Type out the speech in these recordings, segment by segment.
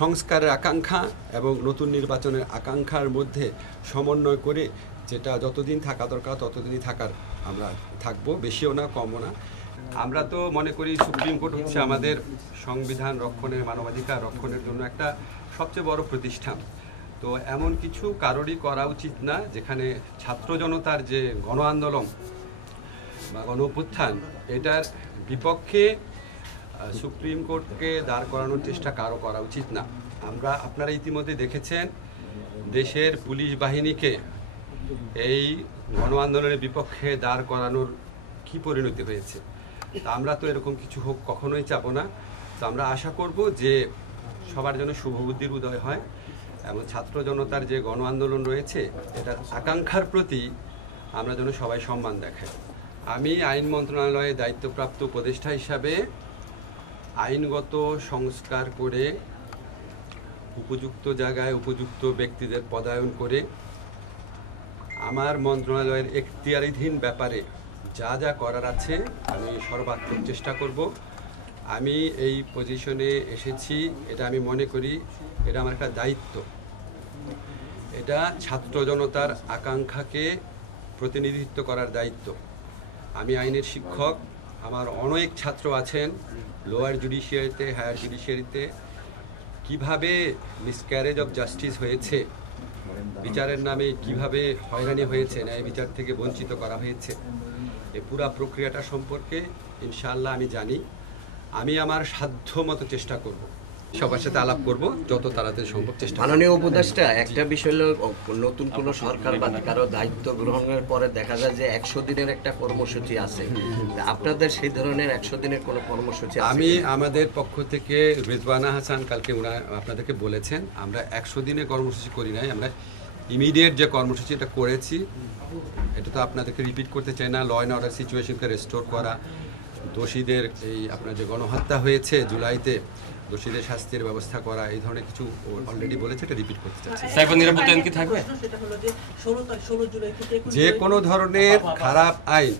সংস্কারের আকাঙ্ক্ষা এবং নতুন নির্বাচনের আকাঙ্ক্ষার মধ্যে সমন্বয় করে যেটা যতদিন থাকা দরকার ততদিনই থাকার আমরা থাকবো, বেশিও না কমও না। আমরা তো মনে করি সুপ্রিম কোর্ট হচ্ছে আমাদের সংবিধান রক্ষণের, মানবাধিকার রক্ষণের জন্য একটা সবচেয়ে বড় প্রতিষ্ঠান। তো এমন কিছু কারোরই করা উচিত না যেখানে ছাত্র জনতার যে গণ আন্দোলন বা গণ অভ্যুত্থান, এটার বিপক্ষে সুপ্রিম কোর্টকে দাঁড় করানোর চেষ্টা কারো করা উচিত না। আপনারা ইতিমধ্যে দেখেছেন দেশের পুলিশ বাহিনীকে এই গণ আন্দোলনের বিপক্ষে দাঁড় করানোর কি পরিণতি হয়েছে। তা আমরা তো এরকম কিছু হোক কখনোই চাবো না। তো আমরা আশা করব যে সবার জন্য শুভবুদ্ধির উদয় হয় এবং ছাত্র জনতার যে গণ আন্দোলন রয়েছে এটার আকাঙ্ক্ষার প্রতি আমরা যেন সবাই সম্মান দেখাই। আমি আইন মন্ত্রণালয়ে দায়িত্বপ্রাপ্ত উপদেষ্টা হিসাবে আইনগত সংস্কার করে উপযুক্ত জায়গায় উপযুক্ত ব্যক্তিদের পদায়ন করে আমার মন্ত্রণালয়ের এখতিয়ারাধীন ব্যাপারে যা যা করার আছে আমি সর্বাত্মক চেষ্টা করব। আমি এই পজিশনে এসেছি, এটা আমি মনে করি এটা আমার একটা দায়িত্ব। এটা ছাত্র জনতার আকাঙ্ক্ষাকে প্রতিনিধিত্ব করার দায়িত্ব। আমি আইনের শিক্ষক, আমার অনেক ছাত্র আছেন লোয়ার জুডিশিয়ারিতে, হায়ার জুডিশিয়ারিতে, কিভাবে মিসক্যারেজ অফ জাস্টিস হয়েছে, বিচারের নামে কিভাবে হয়রানি হয়েছে, ন্যায় বিচার থেকে বঞ্চিত করা হয়েছে, এই পুরা প্রক্রিয়াটা সম্পর্কে ইনশাআল্লাহ আমি জানি। আমি আমার সাধ্য মতো চেষ্টা করব, সবার সাথে আলাপ করব যত তাড়াতাড়ি সম্ভব চেষ্টা। মাননীয় উপদেষ্টা, একটা বিষয় হলো নতুন কোনো সরকার বা কারো দায়িত্ব গ্রহণের পরে দেখা যায় যে 100 দিনের একটা কর্মসূচি আছে। আপনাদের সেই ধরনের 100 দিনের কোনো কর্মসূচি আছে? আমি আমাদের পক্ষ থেকে রিজওয়ানা হাসান কালকে আপনাদেরকে বলেছেন আমরা 100 দিনের কর্মসূচি করি নাই, আমরা ইমিডিয়েট যে কর্মসূচি এটা করেছি। এটা তো আপনাদেরকে রিপিট করতে চাই না। ল অ্যান্ড অর্ডার সিচুয়েশনকে রেস্টোর করা, দোষীদের এই আপনার যে গণহত্যা হয়েছে জুলাইতে দোষীদের শাস্তির ব্যবস্থা করা, এই ধরনের কিছু অলরেডি বলেছে, এটা রিপিট করতে চাচ্ছি। যে কোনো ধরনের খারাপ আইন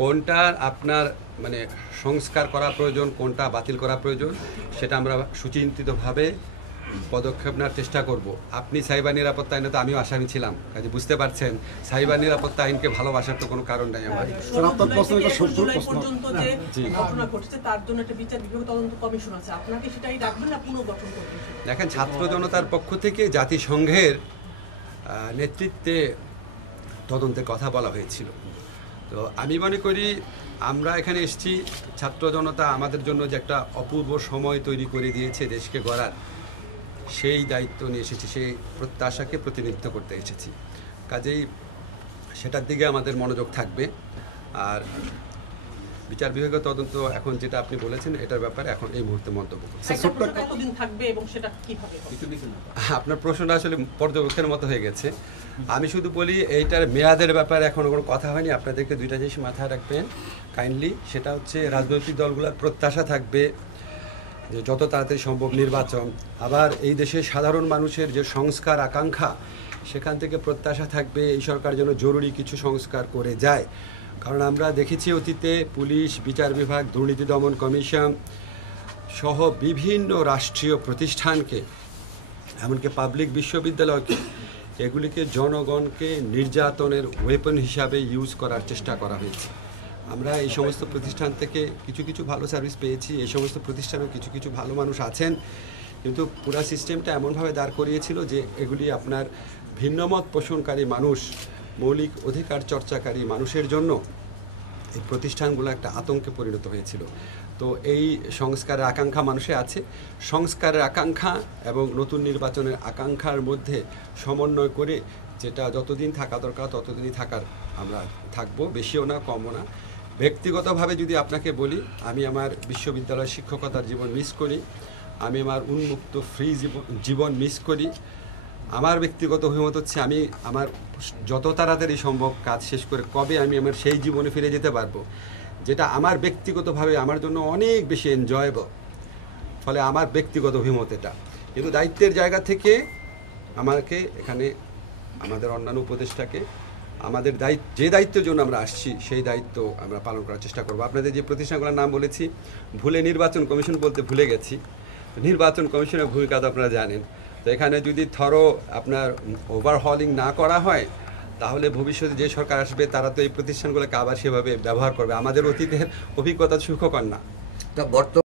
কোনটা আপনার মানে সংস্কার করা প্রয়োজন, কোনটা বাতিল করা প্রয়োজন, সেটা আমরা সুচিন্তিতভাবে পদক্ষেপ নেওয়ার চেষ্টা করব। আপনি সাইবার নিরাপত্তা আইনে তো আমিও আসামি ছিলাম, কাজে বুঝতে পারছেন সাইবার নিরাপত্তা আইনকে ভালোবাসার তো কোনো কারণ নাই আমার। দেখেন, ছাত্র জনতার পক্ষ থেকে জাতিসংঘের নেতৃত্বে তদন্তের কথা বলা হয়েছিল। তো আমি মনে করি আমরা এখানে এসেছি, ছাত্র জনতা আমাদের জন্য যে একটা অপূর্ব সময় তৈরি করে দিয়েছে দেশকে গড়ার, সেই দায়িত্ব নিয়ে এসেছি, সেই প্রত্যাশাকে প্রতিনিধিত্ব করতে এসেছি। কাজেই সেটার দিকে আমাদের মনোযোগ থাকবে। আর বিচার বিভাগীয় তদন্ত এখন যেটা আপনি বলেছেন এটার ব্যাপারে এখন এই মুহূর্তে মন্তব্য করছি। আপনার প্রশ্নটা আসলে পর্যবেক্ষণের মতো হয়ে গেছে। আমি শুধু বলি এইটার মেয়াদের ব্যাপারে এখনো কোনো কথা হয়নি। আপনাদেরকে দুইটা জিনিস মাথায় রাখবেন কাইন্ডলি, সেটা হচ্ছে রাজনৈতিক দলগুলোর প্রত্যাশা থাকবে যে যত তাড়াতাড়ি সম্ভব নির্বাচন। আবার এই দেশের সাধারণ মানুষের যে সংস্কার আকাঙ্ক্ষা, সেখান থেকে প্রত্যাশা থাকবে এই সরকার যেন জরুরি কিছু সংস্কার করে যায়। কারণ আমরা দেখেছি অতীতে পুলিশ, বিচার বিভাগ, দুর্নীতি দমন কমিশন সহ বিভিন্ন রাষ্ট্রীয় প্রতিষ্ঠানকে, এমনকি পাবলিক বিশ্ববিদ্যালয়কে, এগুলিকে জনগণকে নির্যাতনের ওয়েপন হিসাবে ইউজ করার চেষ্টা করা হয়েছে। আমরা এই সমস্ত প্রতিষ্ঠান থেকে কিছু কিছু ভালো সার্ভিস পেয়েছি, এই সমস্ত প্রতিষ্ঠানেও কিছু কিছু ভালো মানুষ আছেন, কিন্তু পুরা সিস্টেমটা এমনভাবে দাঁড় করিয়েছিল যে এগুলি আপনার ভিন্নমত পোষণকারী মানুষ, মৌলিক অধিকার চর্চাকারী মানুষের জন্য এই প্রতিষ্ঠানগুলো একটা আতঙ্কে পরিণত হয়েছিল। তো এই সংস্কারের আকাঙ্ক্ষা মানুষে আছে। সংস্কারের আকাঙ্ক্ষা এবং নতুন নির্বাচনের আকাঙ্ক্ষার মধ্যে সমন্বয় করে যেটা যতদিন থাকা দরকার ততদিনই থাকার আমরা থাকবো, বেশিও না কমও না। ব্যক্তিগতভাবে যদি আপনাকে বলি, আমি আমার বিশ্ববিদ্যালয় শিক্ষকতার জীবন মিস করি, আমি আমার উন্মুক্ত ফ্রি জীবন মিস করি। আমার ব্যক্তিগত অভিমত হচ্ছে আমি আমার যত তাড়াতাড়ি সম্ভব কাজ শেষ করে কবে আমি আমার সেই জীবনে ফিরে যেতে পারবো, যেটা আমার ব্যক্তিগতভাবে আমার জন্য অনেক বেশি এনজয়েবল। ফলে আমার ব্যক্তিগত অভিমত এটা, কিন্তু দায়িত্বের জায়গা থেকে আমাকে এখানে আমাদের অন্যান্য উপদেষ্টাকে আমাদের যে দায়িত্বের জন্য আমরা আসছি সেই দায়িত্ব আমরা পালন করার চেষ্টা করব। আপনাদের যে প্রতিষ্ঠানগুলোর নাম বলেছি, ভুলে নির্বাচন কমিশন বলতে ভুলে গেছি। নির্বাচন কমিশনের ভূমিকা তো আপনারা জানেন। তো এখানে যদি আপনার ওভারহলিং না করা হয়, তাহলে ভবিষ্যতে যে সরকার আসবে তারা তো এই প্রতিষ্ঠানগুলোকে আবার সেভাবে ব্যবহার করবে। আমাদের অতীতের অভিজ্ঞতা সুখকর না। তা বর্তমানে